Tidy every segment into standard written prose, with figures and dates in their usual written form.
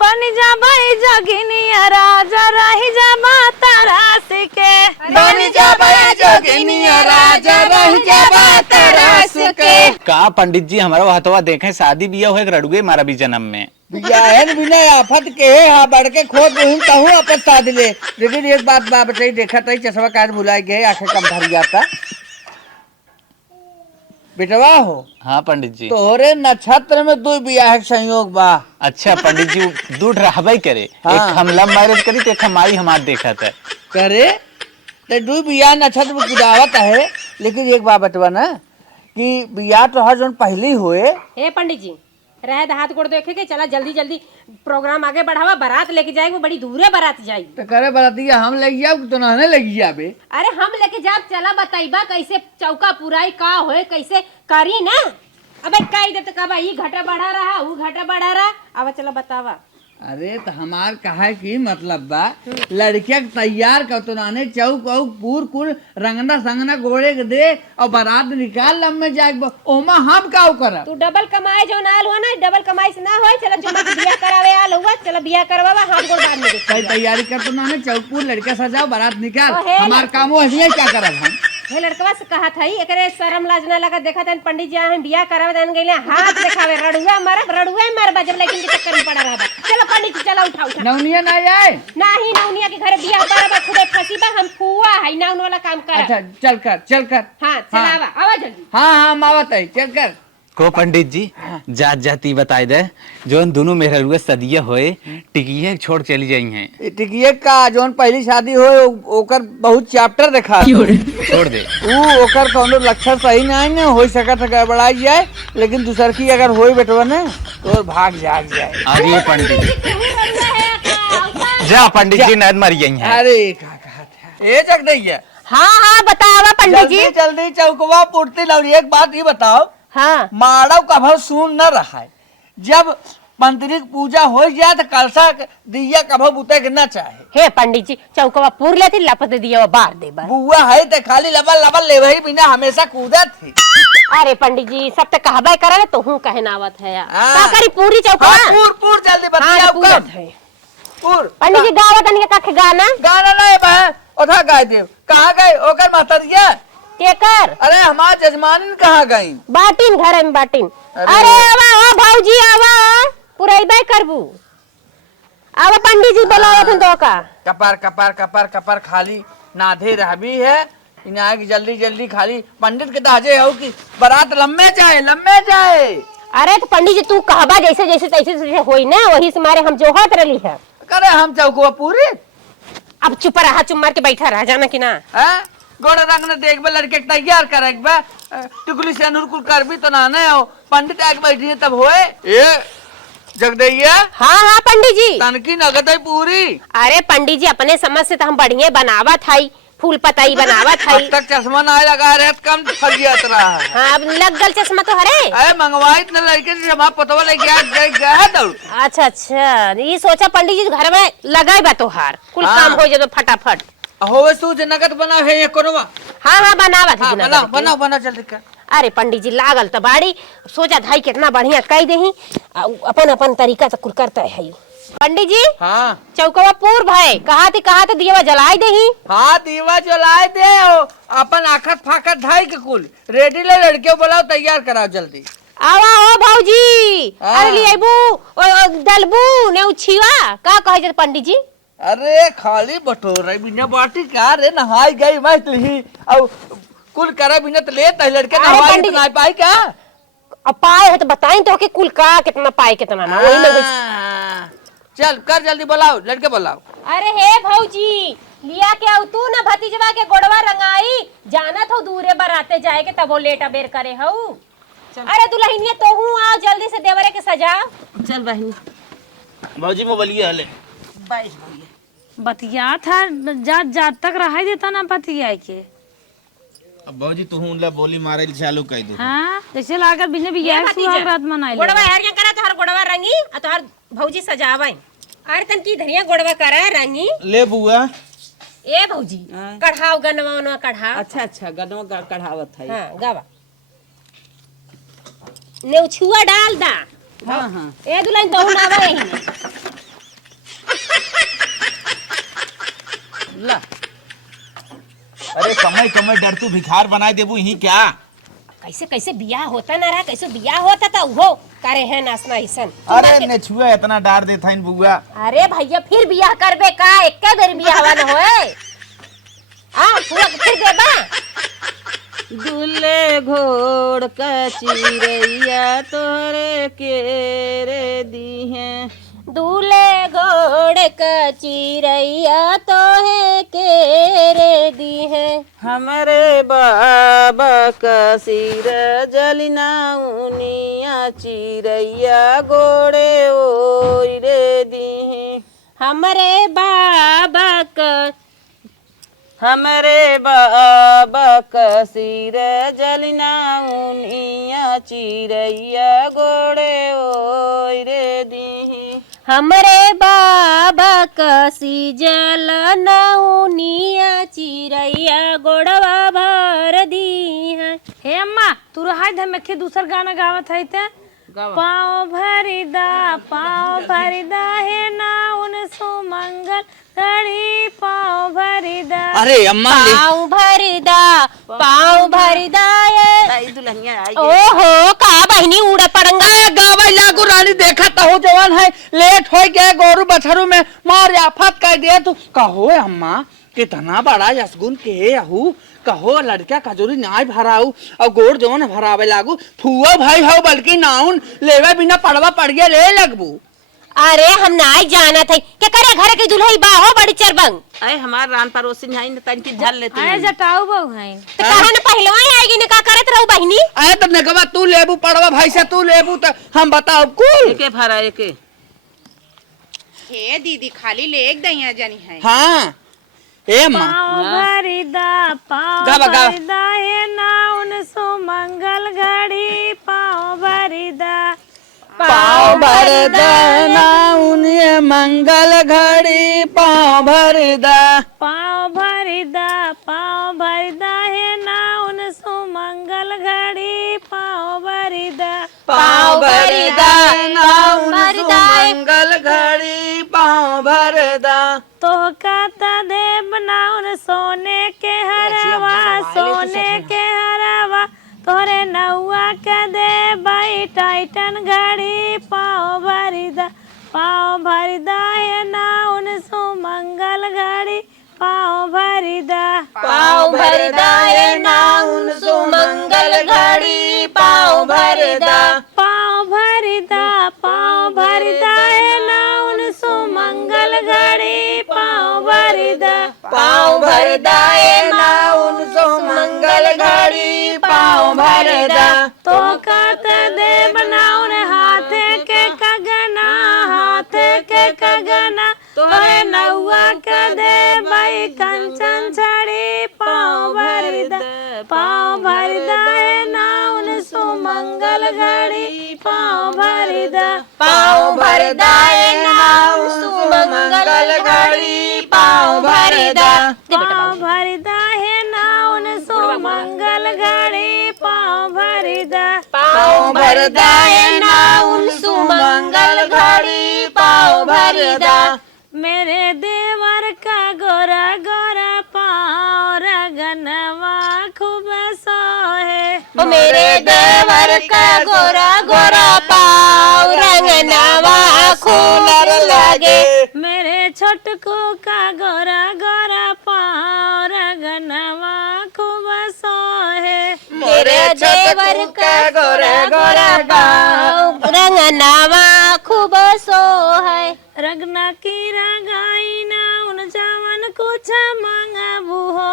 बन जा भाई जोगिनिया राजा रही जा तरस के। बन जा भाई जोगिनिया राजा रही जा तरस के। का पंडित जी हमारा हथवा देखें शादी बिया हो रड़ुए मारा भी जन्म में बियाहन बिना आफत के हा बढ़ के खोद दूं कहूं आपस साध ले। लेकिन एक बात बा बताई देखा तई चश्मा काट भुला गए आंखें कम भर जाता बेटवा हो। हाँ पंडित जी तोहरे नक्षत्र में दो बियाह के संयोग बा। अच्छा पंडित जी दूध रहबाई करे हाँ। एक हम लव मैरिज करी तो एक हमारी हमार देखा था करे ते दो बियाह नक्षत्र में कुदावत है। लेकिन एक बात बतवा ना कि बियाह तो हर जोन पहली हुए। हे पंडित जी रह हाथ गोड़ देखे के चला जल्दी जल्दी प्रोग्राम आगे बढ़ावा। बारात लेके जाएगी वो बड़ी दूर है बारात जाएगी। तो करे बरातिया हम लग जाओ तो नहने लगी जाबे। अरे हम लेके जाब चला बताइबा कैसे चौका पुराई का होए कैसे करी ना। अबे कही दे तो कबा ये घटा बढ़ा रहा वो घटा बढ़ा रहा। अब चला बतावा। अरे तो हमार कहा की मतलब बा लड़किया के तैयार कर तो नाने चौक औक पूर कुल रंगना संगना गोड़े के दे और बारात निकाल लम्बे जाए ओमा हम का करब। तू डबल कमाए जो नाल हुआ ना डबल कमाई से ना होए। चला चुम्मा के बियाह करावे आल हुआ चला बियाह करवावा हाथ गोड़ बाद में कई तैयारी कर तो नाने चौक पूर लड़का सजाओ बारात निकाल ओ, हे हमार काम वो है क्या करब हम। हे लड़कवा से कहा था एकरे शर्म लाज ना लगा। देखा था पंडित जी हम बियाह करावे देन गइले हाथ दिखावे रड़ुआ मरब जब लेकिन के चक्कर में पड़ा रहबा। चलो पंडित जी चला उठा नौनिया ना आए नहीं नौनिया के घरे बियाह करबा खुदे फंसी बा। हम फुआ है नाउन वाला काम कर। अच्छा चल कर हां चलावा आवा जल्दी। हाँ मावत है चल कर को पंडित जी जात जाती बताए दे जो दोनों मेरे रुए सदिया होए टिकिए छोड़ चली जाई हैं। टिकिए का जोन पहली शादी हो ओकर बहुत चैप्टर देखा छोड़ दे ओकर कौनो लक्षण सही नहीं न हो सकत है गड़बड़ा जाए। लेकिन दूसर की अगर होई बेटवा ने तो भाग जाग जाए। अरे पंडित जा पंडित जी नद मर गई हैं। अरे का कहत है ए जग नहीं है। हां हां बतावा पंडित जी। जल्दी चौकवा पुरती लौरी एक बात ये बताओ। हाँ माड़व का भर सुन न रहा है। जब मंत्री की पूजा हो जाए तो कलसा दिया कभो बुते के न चाहे। हे पंडित जी चौकवा पूर लेती लपत दिया बार दे बा। बुआ है तो खाली लबल लबल लेवही बिना हमेशा कूदत थी। अरे पंडित जी सब तो कहबे करे तो हूं कहना आवत है यार। हाँ। का करी पूरी चौकवा। हाँ, पूर जल्दी बतिया पूरत है। पूर पंडित जी गावत नहीं का गाना गाना नहीं बहन उठा गाय देव कहाँ गए ओकर मातरिया केकर। अरे हमार जजमानी कहाँ गई बाटिन घर में बाटिन। अरे। अरे आवा भौजी आवा पुरैबे करबू। आवा पंडित जी बुलाओ थे तो का कपार कपार कपार कपार खाली नाधे रहबी है इन्हें की जल्दी जल्दी खाली पंडित के दाजे हो कि बारात लम्बे जाए। अरे तो पंडित जी तू कहबा जैसे जैसे तैसे होई ना वही से मारे हम जोहत रही है। करे हम चौकुआ पूरी अब चुप रहा चुप मार के बैठा रह जाना कि ना। है गोड़ रंग ने देख बे लड़के तैयार करे टिकुली से अनुकुल कर भी तो ना हो पंडित आके बैठी है तब होए ए जगदैया। हाँ हाँ पंडित जी तनकी नगद है पूरी। अरे पंडित जी अपने समझ से तो हम बढ़िया बनावा थाई फूल पताई बनावा थाई। अब तक चश्मा ना लगा रहे कम फरियत रहा है। हाँ अब लग गल चश्मा तो हरे। अरे मंगवाई इतना लड़के से जमा पतवा ले गया है दौड़। अच्छा ये सोचा पंडित जी घर में लगाई बा तोहार कुल हाँ। काम हो जाए तो फटाफट। होवे तू जे नगद बना है ये कोनवा। हाँ बनावा थी हाँ, बना जल्दी कर। अरे पंडित जी लागल तो बाड़ी सोचा धाई कितना बढ़िया कह दही अपन अपन तरीका से कुल करता है। पंडित जी हाँ चौकवा पूर भाई कहा थे दिया जलाई दही। हाँ दीवा जलाए दे अपन आखत फाखत धाई के कुल रेडी ले लड़के बुलाओ तैयार कराओ जल्दी। आवा ओ भौजी हाँ। अरे लियाबू दलबू ने उछीवा का कहे जे पंडित जी। अरे खाली बटोर बिना बाटी का रे नहाई गई मस्त ली अब कुल करे बिना तो ले लड़के नहाई तो ना पाई क्या। अब पाए है तो बताई तो कि कुल का कितना पाए कितना ना वही में चल कर जल्दी बुलाओ लड़के बुलाओ। अरे हे भौजी लिया के आउ तू ना भतीजवा के गोड़वा रंगाई जाना तो दूरे बराते जाए के तबो लेट अबेर करे हऊ। अरे दुल्हनिया तो हूँ आओ जल्दी से देवरे के सजा। चल बहनी भौजी मोबाइल हले बतिया था जात तक रहा देता ना बतिया के। अब भौजी तू हुनला बोली मारे चालू कर दे। हाँ जैसे लाकर बिना बियाह सुहागरात मनाई गोड़वा हरिया करा तो हर गोड़वा रंगी और तो हर भौजी सजावे। अरे तन की धनिया गोड़वा करा रंगी ले बुआ ए भौजी कढ़ाव गनवा कढ़ाव। अच्छा गनवा कढ़ावत है। हाँ गावा नेउछुआ डाल दा। हाँ ए दुल्हन तो नावा यही आय कमे डर तू भिखार बनाए देबू यही क्या? कैसे कैसे बियाह होता ना रहा, कैसे बियाह होता था वो करे है नासना ऐसन। अरे ने छुआ इतना डार देता इन बुआ। अरे भैया फिर बियाह करबे का, एक्के बेर बियाह न होए। पूरा फिर देबा। दूल्हे घोड़ का चिरैया तोहरे के रे दी है। दूल्हे घोड़ का चिरैया तोहे के रे दी है। हमारे बाबा का सिर जलना उनिया चिरैया घोड़े ओई रे दी है। हमरे बाबा का हमरे बाबा का सिर जलना उनिया चिरैया घोड़े ओई रे दी है। हमरे बाबा का सीजल नौनिया चिरैया गोड़वा भर दी है। हे अम्मा तू रहा धमे के दूसर गाना गावत है ते पाँव भरिदा है ना उन सुमंगल घड़ी पाँव भरिदा। अरे अम्मा पाँव भरिदा ये दुल्हनिया आई ओहो का बहनी उड़ा पड़ंगा। गावे लागू रानी देखा तो जवान है लेट हो गए गोरू बछरू में मार आफत कर दिया तू कहो अम्मा कितना बड़ा यसगुन के आहू कहो लड़का कजोरी नाय भराऊ और गोड़ जवन भरावे लागू फुआ भाई हो बल्कि नाउन लेवे बिना पड़वा पड़ गया ले लगबू। अरे हम नाई जाना थे के करे घर की दुल्हई बाहो बड़ी चरबंग। अरे हमार रान पड़ोसी है न तन की झल लेते आए जटाऊ बहु है तो कहा न पहलवान आएगी ने का करत रहू बहनी। आए तब ने कहा तू लेबू पड़वा भाई से तू लेबू तो हम बताओ कुल एके भरा एके। हे दीदी खाली ले एक दैया जानी है। हाँ ए माँ पाँव गावा, गावा। भरिदा है ना उन सुमंगल घड़ी पाँव भरिदा। पाँव भर देना उन्हें मंगल घड़ी पाँव भर दा। पाँव भरिदा है ना उन सुमंगल घड़ी पाँव भरिदा। पाँव भर देना उन मंगल घड़ी पाँव भर दा। तो कहता दे बनाउन सोने के हरवा तोरे नौआ के दे बाई टाइटन घड़ी पाँव भरिदा है ना उन सुमंगल घड़ी पाँव भरिदा। पाँव भरिदा है ना उन सुमंगल घड़ी पाँव भरिदा। पाँव भरिदा है ना उन सुमंगल घड़ी पाँव भरिदा। पाँव भर दाए ना उन सुमंगल घड़ी पाँव भर दा। तो कहत दे बनाउन हाथ के कगना तोरे नौआ के दे बाई कंचन छड़ी पाँव भरिदा। पाँव भरिदा है ना उन सुमंगल घड़ी पाँव भरिदा। पाँव भरिदा है ना उन सुमंगल घड़ी पाँव भरिदा। पाँव भरिदा है ना उन सुमंगल घड़ी पाँव भरिदा। पाँव भरिदा है ना उन सुमंगल घड़ी पाँव भरिदा। मेरे देवर का गोरा गोरा पाँव रगनवा खूब सोहे। ओ मेरे देवर का गोरा गोरा पाँव रंगनवा खूब लगे। मेरे छोटकू का गोरा गोरा पाँव रगनवा खूब सोहे। मेरे देवर का गोरा गोरा पाँव रंगनवा खूब सोहे। रगना की रगाई ना उन जवन कुछ मंगबू हो।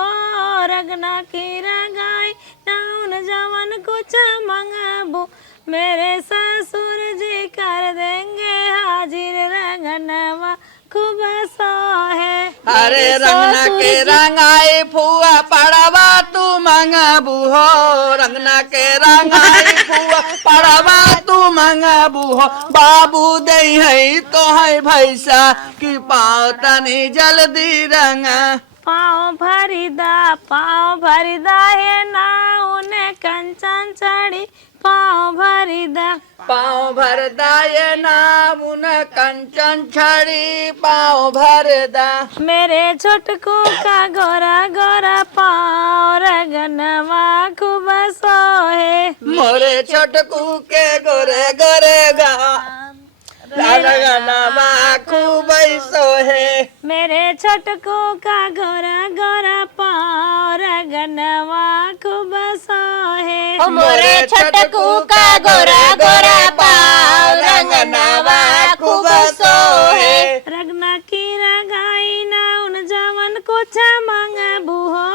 रगना की रगाई ना उन जवन कुछ मंगबू मेरे ससुर जी कर देंगे हाजिर रंगनवा खूब सोहे। अरे रंगना के रंगाई फुआ पड़वा तू मंगबू हो। रंगना के रंगाई फुआ पड़वा तू मंगबू हो। बाबू दे है तो है भैसा की पाँव तनी जल्दी रंगा। पाँव भरिदा है ना उन्हें कंचन चढ़ी पाँव भरी दा। पाँव भरदा ये नामुन कंचन छड़ी पाँव भरदा। मेरे छोटकू का गोरा गोरा पाँव रगनवा खूब सोहे। मोरे छोटकू के गोरे गोरे गा रगनवा खूब सोहे। मेरे छोटकू का गोरा गोरा पाँव रगनवा खूब सोहे। ओ मोरे छोटकू का गोरा गोरा पाँव रंगनवा खूब सोहे। रगना की रगाई ना उन जवन कुछ मंगबू हो।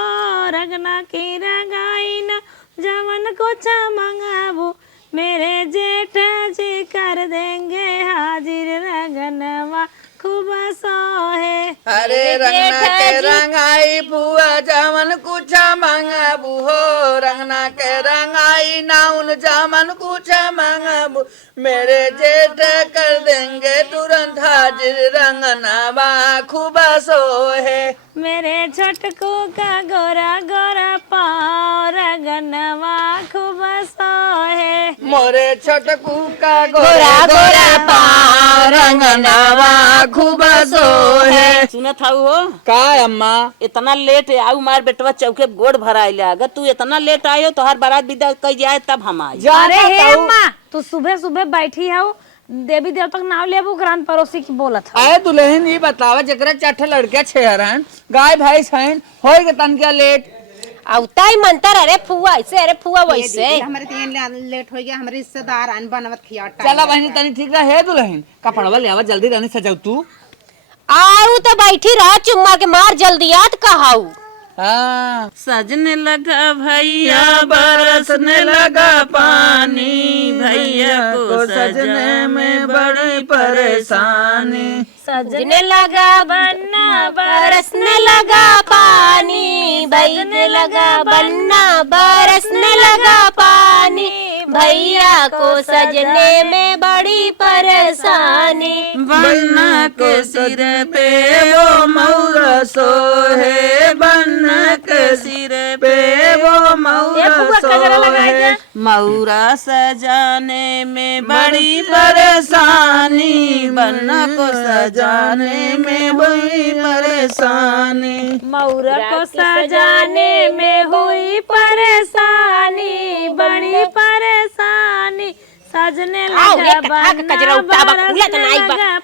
रगना की रगाई ना जवन कुछ मंगबू। मेरे जेठ जी कर देंगे हाजिर रगनवा खूब सोहे। अरे रंगना के रंगाई बुआ जमन कुछ मंगबू हो। रंगना के रंगाई नाउन जमन कुछ मंगबू। मेरे जेठ कर देंगे तुरंत हाजिर रंगनवा खूब सोहे। मेरे छोटकू का गोरा गोरा पाँव रगनवा खूब सोहे। मोरे छोटकू का गोरा गोरा पाँव रंगनवा खूब सोहे। सुनत हऊ हो का अम्मा इतना लेट आऊ मार बेटवा चौके गोड़ भराइले। अगर तू इतना लेट आयो तो हर बारात विदा कई जाए तब हम आई। अरे हे अम्मा तू सुबह सुबह बैठी है देवी देवता का नाम लेबू ग्रांड पड़ोसी की बोलत है। आए दुल्हन ये बतावा जकरा 4 लड़कियां 6 हन गाय भैंस हन होई के तन क्या लेट औताई मंतर अरे फुआ ऐसे अरे फुआ वैसे। हमारे तीन लेट हो गया। हमारे रिश्तेदार आन बनवत खिया चला बहनी तनी ठीक रहा है दुल्हन कपड़वा ले आवा जल्दी रहने सजाऊ तू। आऊ तो बैठी रहा चुम्मा के मार जल्दी याद कहाऊ। हाँ सजने लगा भैया बरसने लगा पानी। भैया को सजने में बड़ी परेशानी। सजने लगा बन्ना बरसने लगा पानी। बजने लगा बन्ना बरसने लगा पानी। भैया को सजने में बड़ी परेशानी। बन्ना के सिर पे वो मौरा सोहे। बन्ना के सिर पे वो मौरा सोहे। मौरा सजाने में बड़ी परेशानी। बन्ना को सजाने में बड़ी परेशानी। मौरा को सजाने में हुई परेशानी बड़ी परेशानी। सजने लगा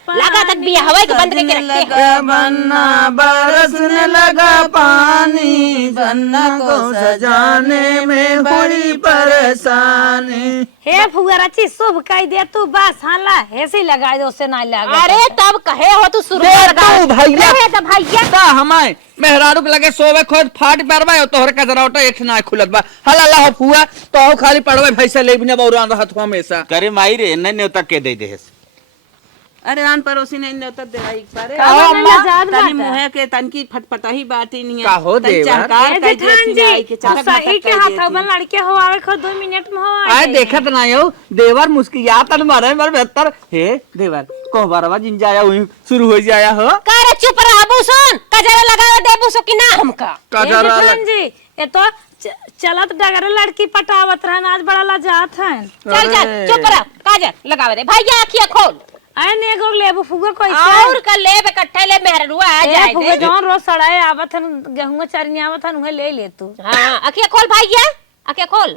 लगा तक भी हवा के बंद करके रखे। बन्ना बरसने लगा पानी। बन्ना को सजाने में बड़ी परेशानी। हे फुआ रची शुभ कह दे तू बस हाला ऐसे लगा दो से ना लगा। अरे तब कहे हो तू शुरू तू भैया तो भैया ता हमाय मेहरारू के लगे सोवे खोद फाट परवा तोहर का जरा ओटा एक ना खुलत बा हला ला फुआ तो खाली पड़वे भैसा ले बिना बौरान रहत हो हमेशा। करे माई रे न न्योता के दे दे। अरे आन पड़ोसी ने न्योता देवाई पारे। जात तनी मुहे के तनकी फटफटाही बाटी नहीं है। का हो तनी देवा? चहकार कर जेठान जी सही के हाथ में लड़के हो आवे खो 2 मिनट में हो आए देखत ना यो देवर मुस्कियात न मारे मर बेहतर हे देवर को बारवा जिन जाया वही शुरू हो जाया हो। करे चुप रह बुसन कजरा लगावे दे बुसो कि ना हमका। जेठान जी ये तो चलत डगर लड़की पटावत रहन आज बड़ा लजात है। चल चल चुप रह काजर लगावे दे भैया आखिया खोल। आए ने गो लेबू फुगा कोई और का लेब इकट्ठे ले मेहरुआ आ जाए फुगा दे। जौन रोज सड़ाए आवत हन गेहूं चरनी आवत हन उहे ले ले तू। हां आखिया खोल भैया आखिया खोल।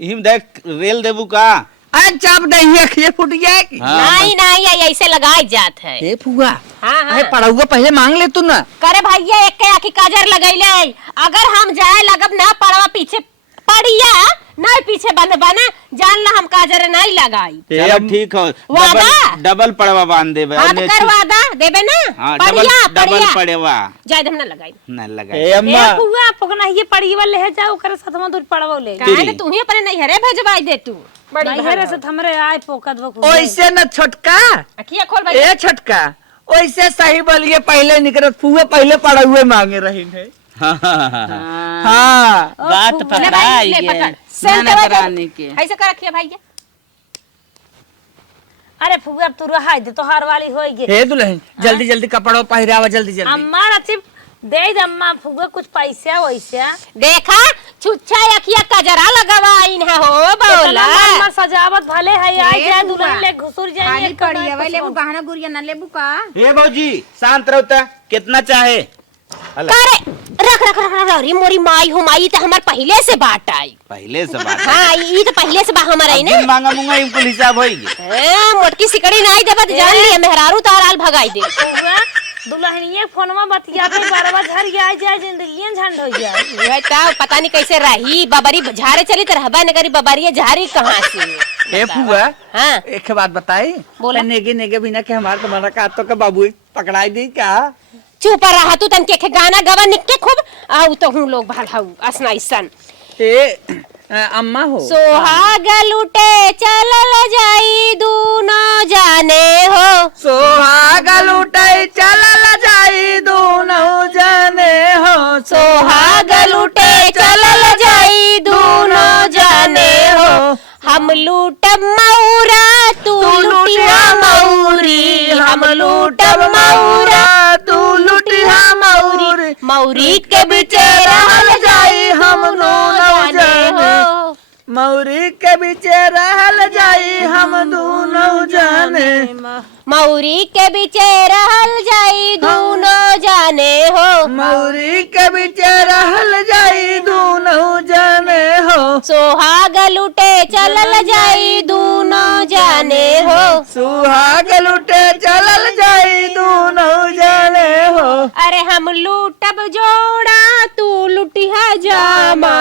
हिम देख रेल देबू का। आज चाप दही अखिए फुट जाए की। नहीं नहीं ऐसे लगाई जात है। हे फुआ हाँ अरे पड़ाऊगा पहले मांग ले तू ना। करे भैया एक के आखी काजर लगैले अगर हम जाए लगब ना पड़वा पीछे पड़िया नहीं पीछे बन बना जान ला हम काजर नहीं लगाई। चलो ठीक हो वादा? डबल पड़वा बांध देबे। हां तो कर वादा देबे ना। हाँ पड़िया डबल पड़वा जाय हम ना लगाई। न लगा। हे अम्मा ए फुगा पकना ये पड़ी वाले है जाओ करे साथमा दूर पड़वो ले। काहे तू ही अपने नहीं हरे भेजवाई दे तू। बड़ी नहीं रे से हमरे आए पोकत बकु। ओइसे न छोटका आखिया खोल भैया। ए छोटका ओइसे सही बोलिए पहले निकलत फुआ पहले पड़ाऊए मांगे रही है। हाँ बात पकड़ाई ले पकड़ है सेंट नाना कराने के। ऐसे कर रखिए भैया। अरे फुगा अब तू रहाई दे तो हार वाली होई गे। हे दुल्हन जल्दी जल्दी कपड़ो पहिरावा जल्दी जल्दी। अम्मा रची दे दे अम्मा फुगा कुछ पैसा वैसा। देखा छुच्छा अखिया कजरा लगवाइन है हो बोला इतना सजावत भले है आई जाए बुआ। दुल्हन ले घुसुर जाए खाली पड़ी है लेबू गहना गुड़िया न लेबू का ए भौजी शांत रहो कितना चाहे करे रख रख रख रख अरे मोरी माई हो माई तो हमार पहले से बात आई पहले से बात हाँ ये तो पहले से बा हमार आई ना मांगा मुंगा इनको हिसाब होई मोटकी सिकड़ी नहीं देबा तो जान लिया मेहरारू ताराल भगाई दे दुल्हनिए फोनमा बतियाते बारवा झर जाए जाए जिंदगी झंड हो जाए वह तो पता नहीं कैसे रही बबरी झारे चली तो रहबा न करी बबरिया झारी कहाँ से ए फुआ हाँ एक बात बताई बोला। नेगे नेगे बिना के हमारे तुम्हारा का तो बाबू पकड़ाई दी क्या चुप रहा तू तन के गाना गवा निके खूब आउ तो हूँ लोग भाल हाउ असना ईसन ए अम्मा हो सोहाग लुटे चलल जाई दूनो जाने हो सोहाग लुटाई चलल जाई दोनों जाने हो सोहाग लुटे चलल जाई दूनो जाने हो हम लूटब मऊरा तू लुटिया मऊरी हम लूटब मऊरा तू लुटिया मऊरी मऊरी के बीचे रहल जाई हम दोनों जाने हो मौरी के बीचे रहल जाई हम दोनों जाने मऊरी के बीचे रहल जाई दोनों जाने हो मौरी के बीचे रहल जाई दोनों जाने हो सोहाग लुटे चलल जाई दोनों जाने हो सुहाग लुटे चलल जाई दोनों जाने हो अरे हम लूटब जोड़ा तू लुटिया जामा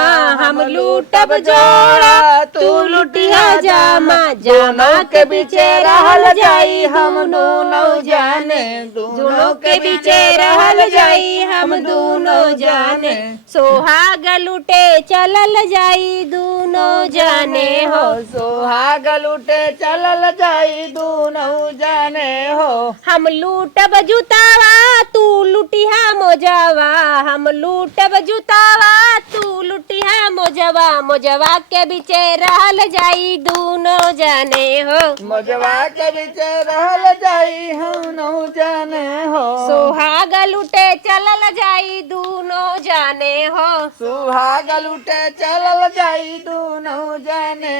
हम लूटब जोड़ा तू लुटिया जामा जामा के बीचे रहल जाई हम दोनों जाने दोनों के बीचे रहल जाई हम दोनों जाने सोहाग लुटे चलल जाई दोनों जाने हो सुहाग लुटे चलल जाई दोनों जाने हो हम लूटब जुतावा तू लुटिया मोजावा हम लूटब जुतावा तू लुटिया मोजवा मोजवा के बीचे रहल जाई दोनों जाने हो मजवा के बीचे रहल जाई हम नौ जाने हो सोहाग लुटे चलल जाई दोनों जाने हो सुहाग लुटे चलल जाई दोनों जाने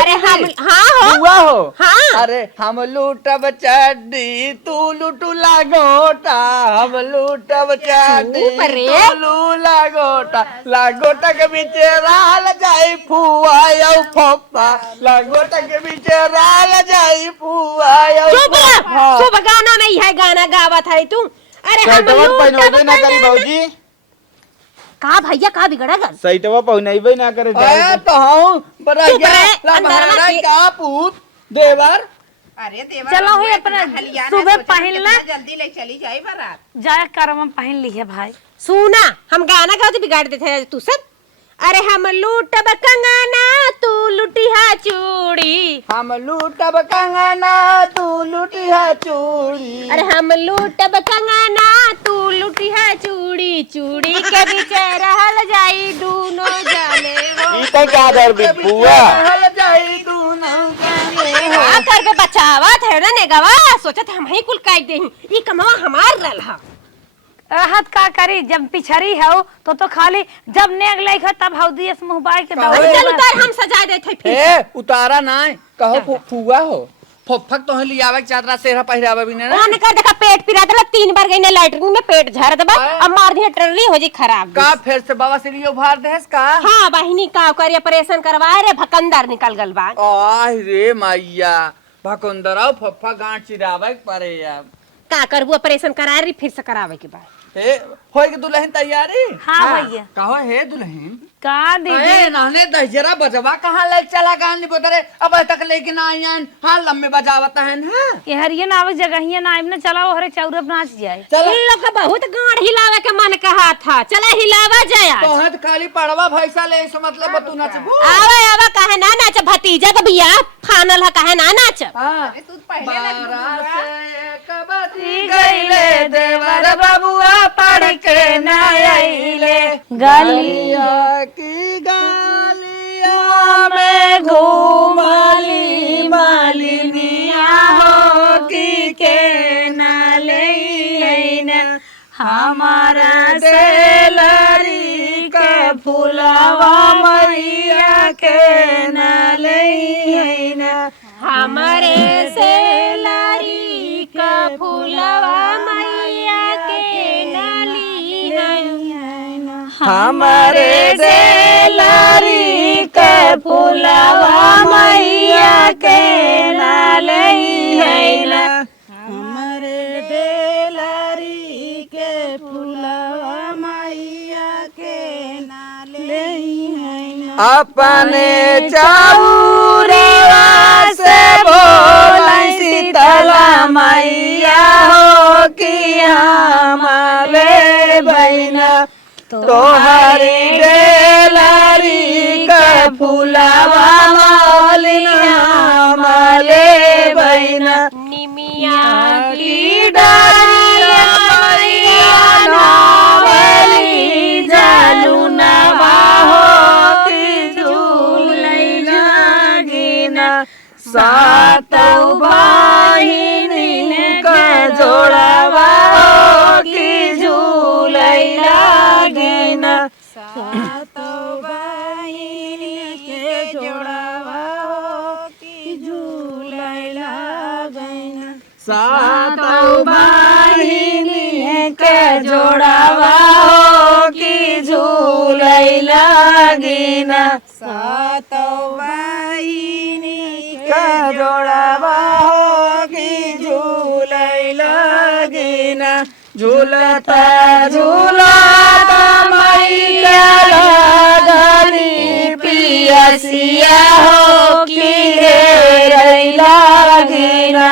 अरे हम हाँ हो हुआ हो हाँ अरे हम लूटब चड्डी तू लुटू लागोटा हम लूटब चड्डी चुप रे। तू लू लागोटा के बीचे रहल जाई फुआ यौ फप्पा लागोटा के बीचे रहल जाई फुआ यौ चुप शुभ गाना में यह गाना गावत है तू अरे हम पहनवे ना करी भौजी का भैया का बिगड़ा गल सईटवा पहनवे ना करे आया तो हूँ बड़ा चुप क्या रे, ला अंदर महाराज में- का पूत देवर अरे देवा चलो ही अपना सुबह पहन ले जल्दी ले चली जाई बारात जाए करम पहन ली है भाई सुना हम गाना गाते बिगाड़ देते हैं तू सब अरे हम लूटब कंगना तू लुटिया चूड़ी हम लूटब कंगना तू लुटिया चूड़ी अरे हम लूटब कंगना तू लुटिया चूड़ी चूड़ी के बीच रहल जाई दोनों जाने हो ई तो का दर बुआ रहल जाई दोनों जाने हो का करके बचावत है ना नेगवा सोचत हम ही कुल काट देही ई कमवा हमार रलहा रहत का करी जब पिछड़ी है तो खाली जब नेग लेख तब हौदी मुहबाई के कहो दवाई ए, चल उतार हम सजा देते फिर ए उतारा ना कहो फुआ हो फक तो लियावे चादरा सेहरा पहिरावे भी ना कौन कर देखा पेट पिरा दला 3 बार गई ना लैट्रिन में पेट झर दबा अब मार दिया ट्रली हो जी खराब का फिर से बाबा से लियो भार देस का हाँ बहिनी का करिए ऑपरेशन करवाए रे भकंदर निकल गल बा आह रे मैया भकुंदरा फफ्फा गांठ चिरावे परे यार का करबू ऑपरेशन करा रही फिर से करावे के बाद हे होय के दुल्हन तैयारी हाँ भैया कहो हे दुल्हन का दीदी ए नाने दहजरा बजवा कहाँ ले चला गान बोतरे अब तक लेके ना आयन हां लम्बे बजावत है ना ये हरिये नावे जगहिया नाइब ने चला हरे चौरब नाच जाए चलो इन लोग का बहुत गांड हिलावे के मन कहा था चला हिलावा जाया तो है खाली पड़वा भैसा ले इस मतलब तू नचबू आवे आवे कहे ना नाच भतीजा का बियाह फानल है कहे ना नाच हां तू पहले लग कबती गईले देवर बबुआ पढ़ के ना आइले गलिया की गालिया में घूमली मालिनिया हो की के नाले हमारा से लरी के फुलवा के ना लई ना हमारे से लारी का फूलवा मैया के नाली है ना। हमारे से लारी के फूलवा मैया के ना लई है ना हमारे डेलारी के फूलवा मैया के ना लई है ना अपने चाउरवा से बोलाई शीतला मैया हो कि हमारे बहना तोहरी डेलारी के फूलवा माले बहना निमिया की डालिया मैया नावली जालू नवा हो कि झूलई लागिना। सातौ बहिनी के जोड़वा हो कि झूलई लागिना सातौ बहिनी के जोड़वा हो कि झूलई लागिना सातौ बहिनी के जोड़वा हो कि झूलई लागिना सातौ बहिनी के जोड़वा हो कि झूलई लागिना झूलता झूलता मैया लागनी पियसिया हो कि हेरई लागिना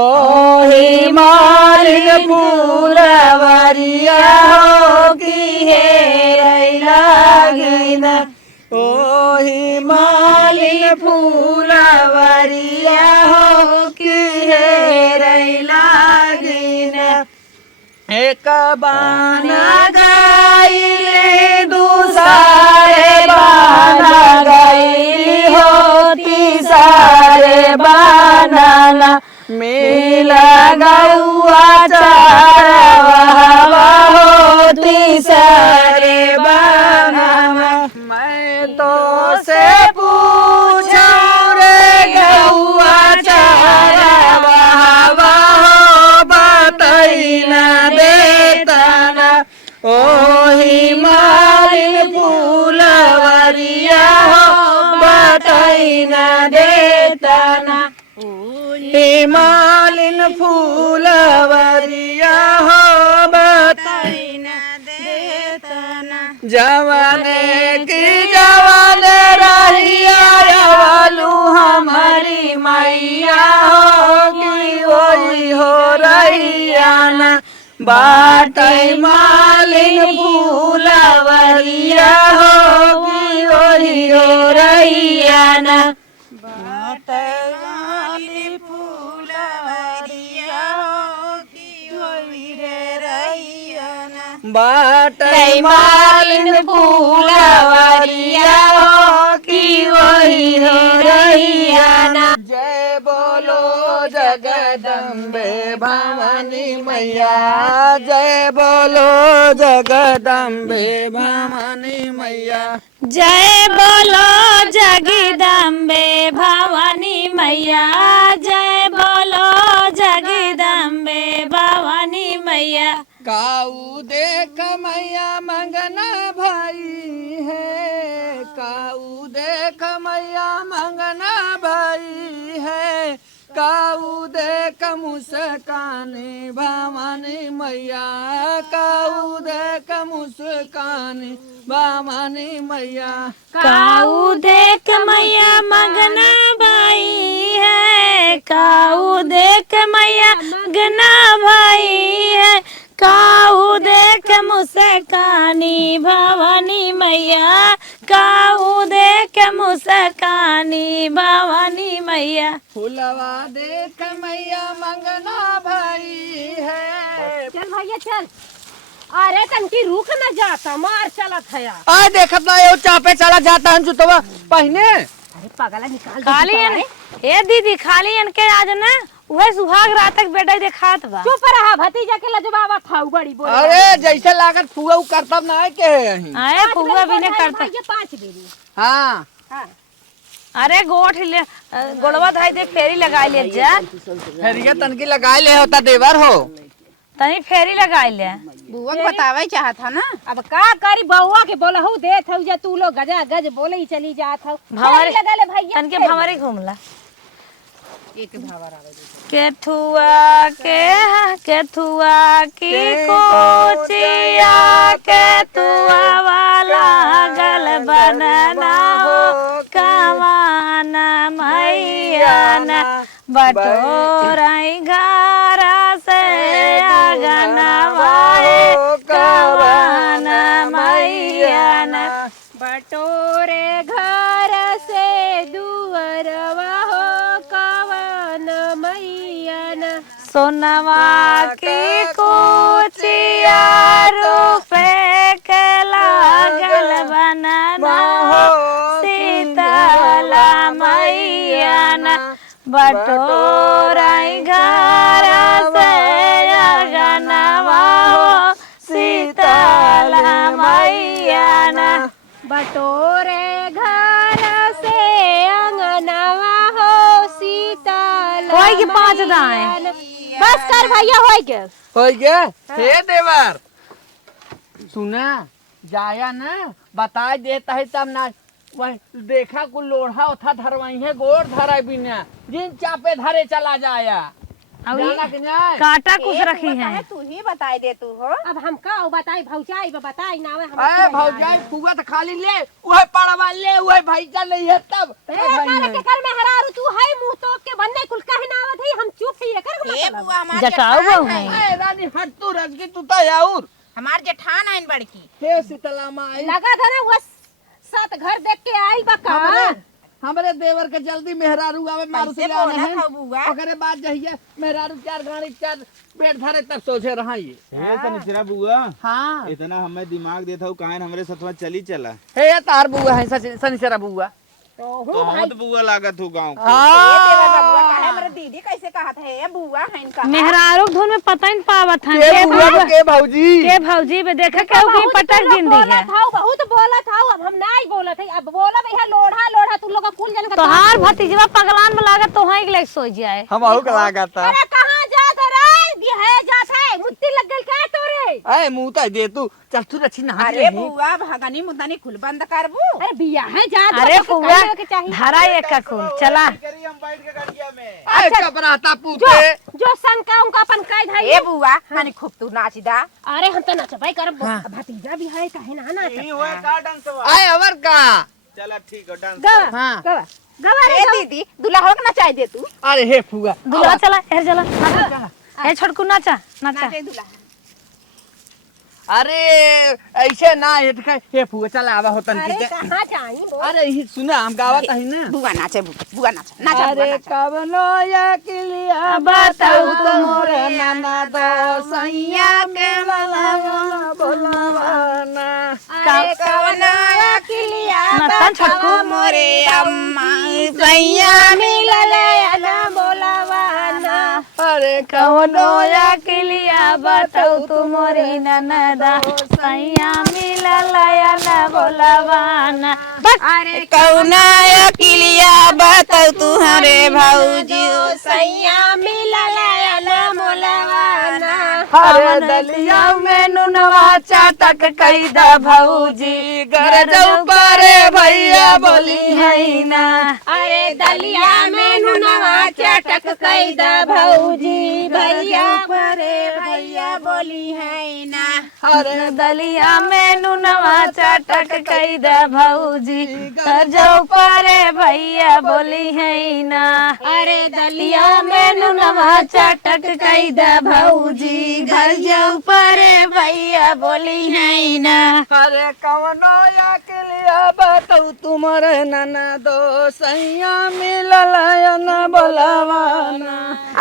ओही मालिक फूलवरिया हो कि हेरई लागिना ओही मालिक फूलवरिया हो कि हेरई लागिना एक बाना गाइले दूसरे बाना गाइली होती सारे बानाना मिला गौआ चारवा होती सारे बानाना मैं तो से पूछूं रे गौआ चारवा बताई ना देता ना ओही मालिन फूलवरिया हो बताई ना देता ना ओही मालिन फूलवरिया हो बताई ना देता ना जवाने की जवान रहिया वालू हमारी मैया हो कि वही हो रहिया ना बाटई मालिन फूलवरिया हो कि वही हो रहिया ना बाटई मालिन फूलवरिया हो कि वही रे रहिया ना बाटई मालिन फूलवरिया हो कि वही हो रहिया ना जय बोलो जगदम्बे भवानी मैया जय बोलो जगदम्बे भवानी मैया जय बोलो जगदम्बे भवानी मैया जय बोलो जगदम्बे भवानी मैया काऊ देख मैया मंगना भाई है काऊ देख मैया मंगना भाई है काऊ देख मुस्कानी भवानी मैया काऊ देख मुस्कानी भवानी मैया काऊ देख मैया मगना भाई है काऊ देख मैया मगना भाई है काऊ देख मुस्कानी भवानी मैया काऊ देख मुस्कानी भवानी मैया फुलवा देख मैया मंगना भाई है चल भैया चल। अरे तनकी रुक न जाता मार चलत है यार। आ देखत ना यो चापे चला जाता है जुतवा पहने अरे पगला निकाल खाली ए दीदी खाली के आज ना वह सुहाग रात तक बेटा देखात बा। चुप रहा भतीजा के लजबावा था बड़ी बोल। अरे जैसे लागत फुआ करतब ना है के यहीं आए फुआ भी ने करता ये 5 बेरी। हां हां अरे गोठ ले गोड़वा धाई दे फेरी लगा ले जा फेरिया तनकी लगाए ले होता देवर हो। तनी फेरी लगा ले बुआ के बतावे चाहत है ना। अब का करी बउआ के बोला हूँ दे थौ जा तू लोग गजा गज बोले ही चली जात हौ भंवरी लगा ले भैया तनके भंवरी घूमला एक भावर आवे केथुआ की कोचिया केथुआ वाला गल बनना हो कवाना मैया न बटोराई घरा से आगना वाए कवाना मैया न बटोरे घर से दुअरवा हो कवन मैयन सोनवा की कोचिया रुपए के लागल बनना हो शीतला मैया न बटोराई घर से अगनवा हो शीतला मैया न बटोरे घर से अंगनवा हो शीतल होई के 5 दाएं बस कर भैया होई के हो गया हे देवर सुना जाया ना बता देता है तब ना वह देखा को लोढ़ा उठा धरवाई है गोर धरा बिना जिन चापे धरे चला जाया जाना कि नहीं काटा कुछ रखी है तू ही बताई दे तू हो। अब हम का बताई भौजाई बताई ना अरे भौजाई फुगा तो खाली ले वह पड़वा ले वह भैया नहीं है तब के कर में हरारू तू है मुंह तो के बनने कुल कहे ना आवत है हम चुप ही कर ए बुआ हमार जटाऊ बहु है ए रानी हट तू रज की तू तो यार हमार जेठान आइन बड़की हे शीतला माई लगा था ना वो सात घर देख के आई बका हमरे देवर के जल्दी मेहरारू आवे मारुति कैसे आने बोला है था बुआ? ओकरे बाद जहिया मेहरारू 4 गाड़ी 4 पेट धरे तब सोचे रहा ये हे तनिसरा बुआ हाँ इतना हमें दिमाग देता हूँ कहाँ हमरे सतवा चली चला हे तार बुआ है सनीसरा बुआ बहुत बुआ लागत हूँ गाँव बुआ का है मेरे दीदी कैसे कहत है ए बुआ है इनका मेहरारू धुन में पता ही पावत है के बुआ के भौजी के भौजी पे देखा केहू की पटक दिन दी है बहुत बोला था अब हम नहीं बोला थे अब बोला भैया लोढ़ा लोढ़ा तू लोग कुल जन का तोहार भतीजवा पगलान में लागत तो वहीं के लेके सो जाए हम आहू के लागत था अरे कहां जात रे है जात है मुट्ठी लग गई का तोरे ए मुंह ता दे तू चल तू रची नहा अरे बुआ भगनी मुदनी खुल बंद करबू। अरे बिया है जात अरे फुआ धरा एक का कुल चला करी हम बैठ के गड़िया में ए कबराता पूते जो शंका उनका अपन कह धाई ए बुआ माने खूब तू नाचदा। अरे हम तो नचबाई करब भतीजा भी है कहे ना नाच नहीं हुआ का डांसवा ए अवर का चला ठीक है डांस गवा हां गवा गवा ए दीदी दूल्हा हो के नचाई दे तू। अरे हे फुगा दूल्हा चला यार चला ए छोटकू नाचा नाचा नाचे दूल्हा अरे ऐसे ना हे फुगा चला आवा होतन अरे की कहां जाई बोल अरे ही सुना हम गावत है ना बुआ नाचे बुआ नाचा नाचा बुआ अरे नाचा। कवनो या किलिया बताऊ तोरे नाना दो सैया के बोलवाना अरे कवना अकिलिया नतन छोटकू मोरे अम्मा सैया मिलले ना बोलवाना। अरे कवनो या किलिया बताऊ तुमरी ननदा सैया मिलल या न बोलवाना अरे कवना अकिलिया बताऊ तुहरे भौजी सैया मिलले ना बोलवाना। अरे दलिया में नुनवा चाटक कई दा भौजी घर जाऊ पारे भैया बोली है ना अरे दलिया में नुनवा चटक कई दा भौजी भैया परे भैया बोली है ना। अरे दलिया में नुनवा चटक कई द भौजी कर जाऊ पारे भैया बोली है ना अरे दलिया में नुनवा चटक कई द भौजी घर जाऊ पारे भैया बोली है ना अरे कवनो या के लिया बताऊ तुम्हारे नाना दो सैया मिलल या न बोलवाना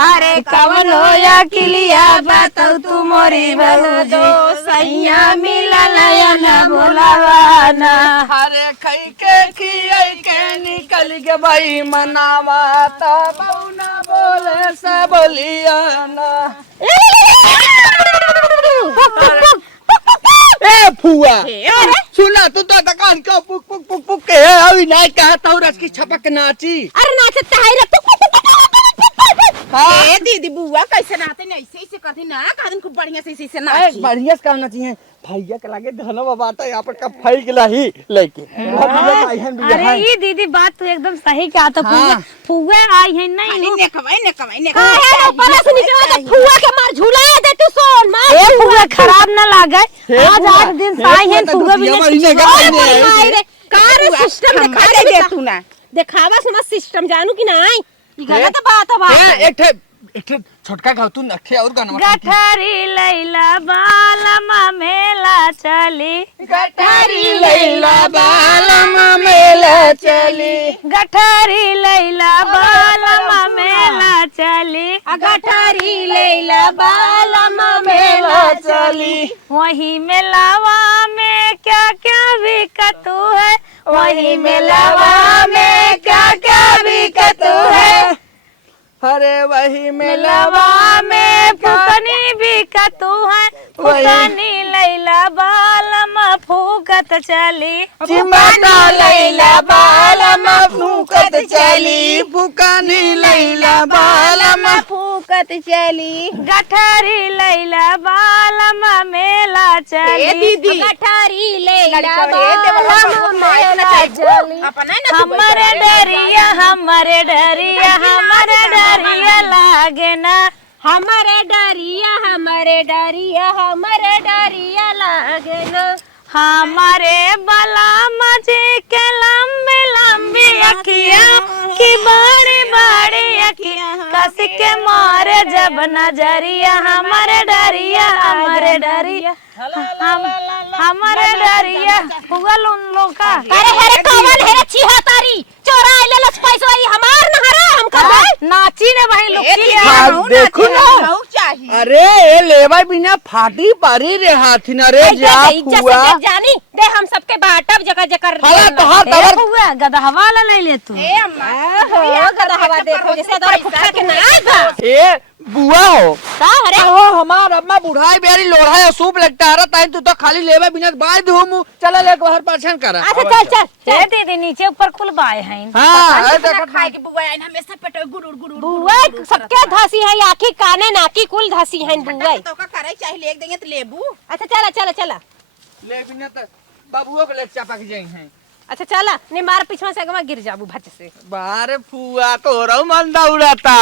अरे कवनो या किलिया बताऊ तुमरी भौजी सैया मिलल या न बोलवाना अरे खई के खियै के निकल के भाई मनावा तब न बोले से बोलिया ना ए फुआ सुना तू तो दुकान का पुक पुक पुक पुक के अभी नहीं कहता हूँ रस की छपक नाची। अरे नाचता है रे ए दीदी बुआ कैसे नाते नहीं ऐसे ऐसे करती ना कादन खूब बढ़िया से ऐसे नाची। बढ़िया से कहना चाहिए भैया के लागे धनो बाबा तो यहाँ पर कब फैल गिला ही लेके अरे ये दीदी बात तू एकदम सही कहा तो फुआ आई है नहीं खाली ने कमाई काहे ऊपर से नीचे तो फुआ के मार झूला दे तू सोन मार। ए फुआ खराब ना लागे आज 8 दिन से आई है फुआ भी रे कार सिस्टम दिखा दे तू ना दिखावा समझ सिस्टम जानू कि ना आई ई गलत बात है बात एक छोटका गाँव तू नखे और गाना गठरी लैला बालमा मेला चली गठारी लैला बालमा मेला चली गठरी लैला बालमा मेला चली गठारी लैला बालमा मेला चली। वही मेलावा में क्या क्या बिकतू है वही मेलावा में क्या क्या बिकतू है अरे वही मेलावा में फुकनी बिकतू है फुकनी लैला बालमा फूकत चली चिमटा लैला बालमा फूकत चली फुकानी लैला बालमा फूकत चली गठरी लैला बालमा मेला चली दीदी गठारी लैला बालमा मेला चली। हमारे डरिया हमारे डरिया हमारे डरिया लागे ना हमारे डरिया हमारे डरिया हमारे डरिया लागे ना हमारे बला मजे के लंबे लंबी अखियां की बड़ी बड़ी अखियां कस के मारे जब नजरिया हमारे डरिया हमारे डरिया हमारे डरिया हुगल उन लोग का अरे हेरे कौन हेरे छिहा तारी चोरा ले लस पैसा ई हमार न हरा हम कर नाची ने भाई लोग देखो ना अरे ये लेवा बिना फाटी पारी रे हाथी न रे जा हुआ जानी दे हम सबके बाटब जगह जकर हला तो हाथ तवर हुआ गदहवा ला ले ले तू ए अम्मा हो गदा हवा देखो जैसे दो फुटका के ना था ए बुआ हो का अरे हो हमार अम्मा बुढ़ाई बेरी लोढ़ा है सूप लगता रहा तू तो खाली लेवा बिना बाय धो मु चला ले बाहर पाछन करा अच्छा चल चल दीदी नीचे ऊपर कुल बाय हैं हां खाए के बुआ आइन हमेशा पेट गुरुर गुरुर बुआ सबके धासी है आंखी काने नाकी कुल धासी है बुआ तो का करे चाहे ले देंगे तो लेबू। अच्छा चला चला चला ले बिना तो बाबूओ के ले चापक जाई हैं अच्छा चला ने मार पीछे से अगवा गिर जाबू भच से बारे फुआ तो रौ मन दौड़ता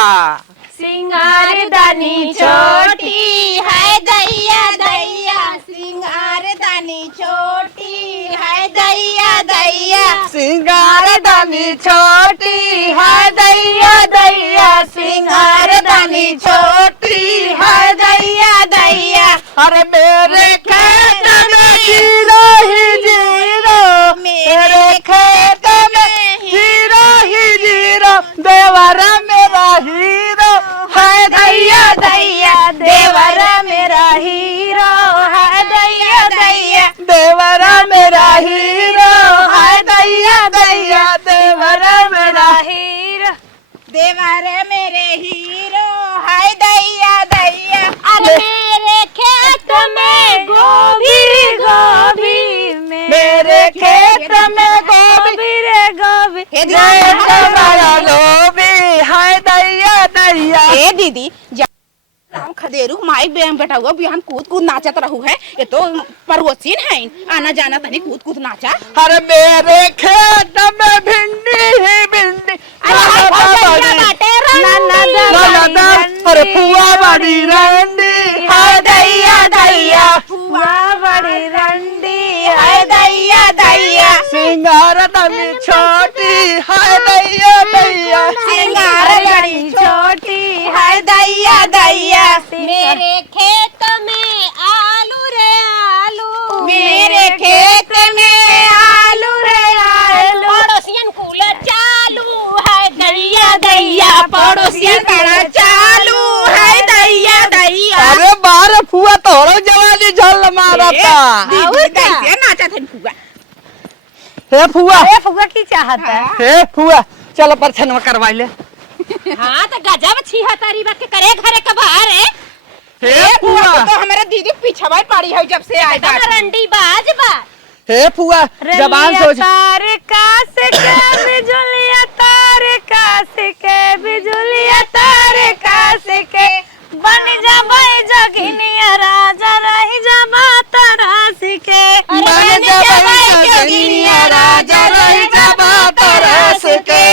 सिंगार दानी छोटी है दैया दैया सिंगार दानी छोटी है दैया दैया सिंगार दानी छोटी है दैया दैया सिंगार दानी छोटी है दैया दैया अरे मेरे खेत में जीरो ही जीरो मेरे खेत में जीरो ही जीरो देवर मेरा हीरो है दैया दैया देवर मेरा हीरो है दैया दैया देवर मेरा हीरो है दैया दैया देवर मेरा हीरो देवर मेरे हीरो है दैया दैया। अरे मेरे खेत में गोभी गोभी मेरे खेत में गोभी रे गोभी बड़ा लोभी है दैया दैया ए दीदी राम खदेरू माई बेटा हुआ बिहान कूद कूद नाचत रहू है ये तो पड़ोसीन है आना जाना तनी कूद कूद नाचा। अरे मेरे खेत में भिंडी ही भिंडी अरे फुआ बड़ी रंडी है दैया दैया फुआ बड़ी रंडी है दैया दैया सिंगार दानी छोटी है दैया दैया सिंगार बड़ी छोटी है दैया दैया। मेरे खेत में आलू रे आलू मेरे खेत में आलू रे आलू पड़ोसियन कूल चालू है दैया दैया पड़ोसिया कड़ा चालू है दैया दैया। अरे बार फुआ तोरो जवानी झल मारा था दीदी कैसे नाचा थे फुआ। हे फुआ ए फुआ की चाहत है हे फुआ चलो परछन करवा ले हाँ तो गजब छिहा तारी बात के करे घरे का बाहर है हे फुआ तो हमारे दीदी पीछा पड़ी है जब से आए रंडी बाज बा हे फुआ जबान सोच। तारे कास के बिजुलिया तारे कास के बिजुलिया तारे कास के बन जा भाई जोगिनिया राजा रही जा माता रास के बन जा भाई जोगिनिया राजा रही जा माता रास के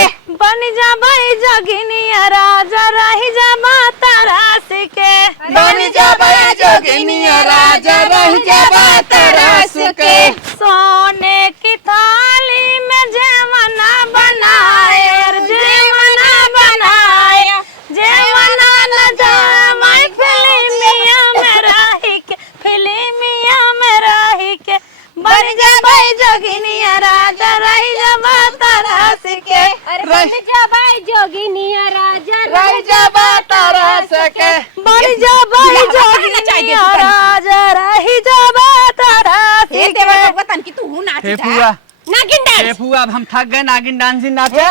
बन जा भाई जोगिनिया राजा रही जा माता रास के बन जा भाई जोगिनिया राजा रही जा माता रास के सोने की थाली में जेवना बनाए और जेवना बनाया जेवना न जमाई फिल्मिया में रही के फिल्मिया में रही के बन जा भाई जोगिनिया राजा रही जा माता रास के बन जा भाई जोगिनिया राजा रही जा माता रास के बन जा भाई जोगिनिया राजा रही जा माता रास हे के देवर बबुआ तन की तू नाच हे जा फुआ नागिन हे डांस फुआ अब हम थक गए नागिन डांसिंग नाचे।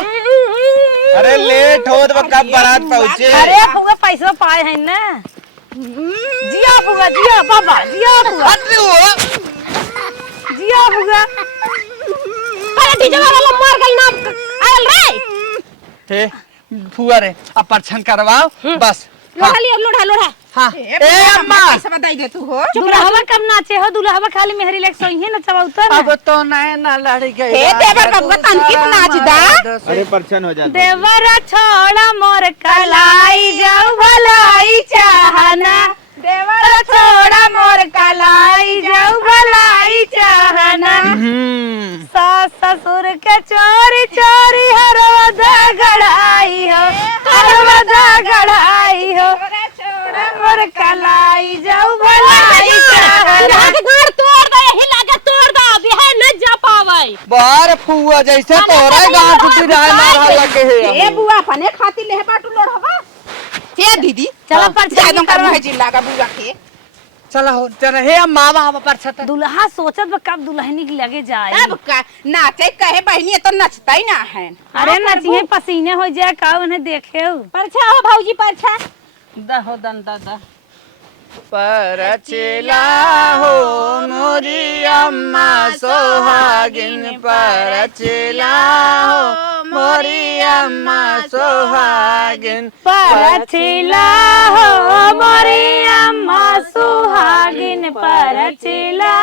अरे लेट हो तो कब बारात पहुंचे। अरे फुगा पैसा पाए हैं ना जिया फुगा जिया बाबा जिया फुगा जिया फुगा अरे डीजे वाला मार गई ना आयल रे हे फुआ रे अब परछन करवाओ बस। लोढ़ा लियो लोढ़ा लोढ़ा हाँ ए अम्मा कैसे बताई दे तू हो दुल्हवा कब नाचे हो दुल्हवा खाली मेहरी लेके सोई है नचवा उतर अब तो नए ना लड़ गई। हे देवर बबुआ तन की नाच दा अरे परछन हो जाता। देवरा छोड़ा मोर कलाई जाऊ भलाई चाहना देवरा छोड़ा मोर कलाई जाऊ भलाई चाहना सास ससुर के चोरी चोरी हरवदा गढ़ाई हो हरवदा गढ़ाई हो मोर कलाई जाऊ भलाई चाहना गाड़ तोड़ दे यही लागे तोड़ दो अब यह न जा पावे बार फुआ जैसे तोरा गांठ टूटी जाए ना लगे हे है। बुआ अपने खाती ले बाटू लोढ़वा हे दीदी चलो परछन जादम करवा। करवा जिल्ला का बुआ के चला हो चला हे अम्मा बाबा परछन दुल्हा सोचत बा कब दुल्हनी के लगे जाए अब का नाचे कहे बहनी तो नचता ही ना है अरे नचिए पसीने हो जाए का उन्हें देखे परछा हो भौजी परछा दहो दन दादा परचिला हो मोरी अम्मा सोहागिन परचिला हो मोरी अम्मा सोहागिन परचिला हो मोरी अम्मा सुहागिन परचिला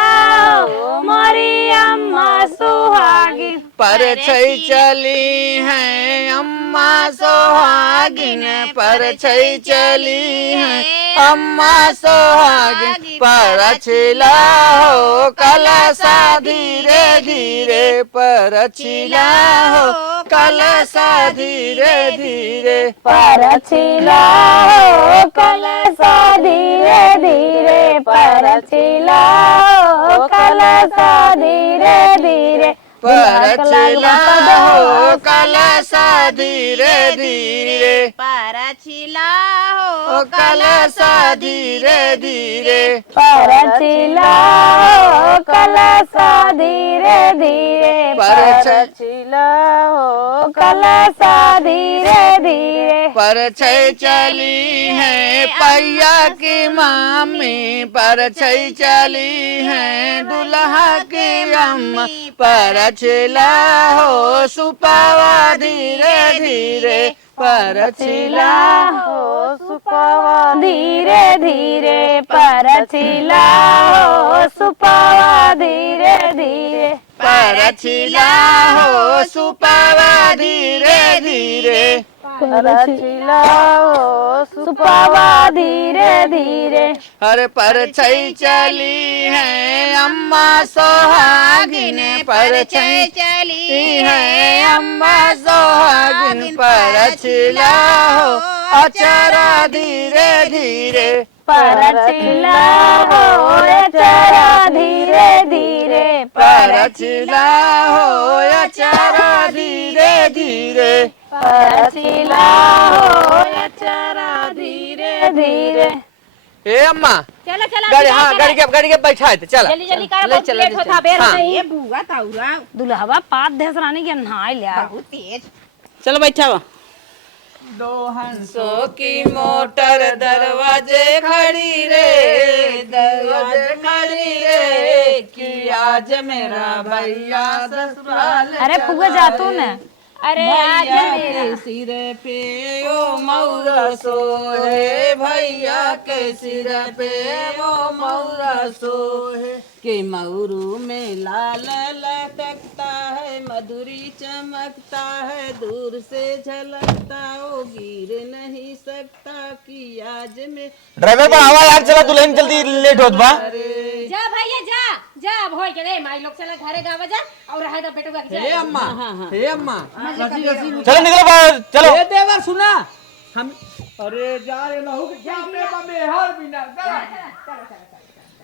हो मोरी अम्मा सुहागिन परछई चली है अम्मा सोहागिन परछई चली है अम्मा सोहागिन परछिला हो कलसा धीरे धीरे परछिला हो कलसा धीरे धीरे परचिला हो कलसा धीरे धीरे परचिला हो कलसा धीरे धीरे परछिला हो कलसा धीरे धीरे परछिला हो कलसा धीरे धीरे परचिला हो कलसा धीरे धीरे परछिला हो कलसा धीरे धीरे परछई चली है पैया की मामी परछई चली है दुल्हा की अम्मा परछिला हो सुपावा धीरे धीरे परछिला हो सुपावा धीरे धीरे परचिला हो सुपावा धीरे धीरे परछिला हो सुपावा धीरे धीरे परचिला हो सुपावा धीरे धीरे हर परछई चली है अम्मा सोहागिन परछई चली है अम्मा सोहागिन परछिला हो अचरा धीरे धीरे परचिला हो चरा धीरे धीरे परछिला हो अचरा धीरे धीरे परचिला हो चरा धीरे धीरे ए अम्मा चला चला गाड़ी हाँ गाड़ी के बैठा थे चला जल्दी जल्दी कर लेट होता बेर हाँ। नहीं ये बुआ ताउरा दुल्हवा पात धसरानी के नहाय लिया बहुत तेज चलो बैठा हुआ दो हंसों की मोटर दरवाजे खड़ी रे दरवाजे खड़ी रे किया आज मेरा भैया ससुराल अरे फुआ जा तू ना। अरे आजा मेरा सिर पे ओ मौरा सोहे, भैया के सिर पे ओ मौरा सोहे, के मऊरू में लाल लटकता है, मधुरी चमकता है, दूर से झलकता, ओ गिर नहीं सकता कि आज में। ड्राइवर पर आवा यार, चला दुल्हन जल्दी लेट होत बा। जा भैया जा जा अब होय के रे माई लोग चला घरे गावा जा और रहे तो बेटुआ के हे जा। अम्मा, हे अम्मा, रसी रसी चलो निकलो बाहर, चलो। ए देवर सुना हम, अरे जा रे लहू के क्या में हर बिना चला।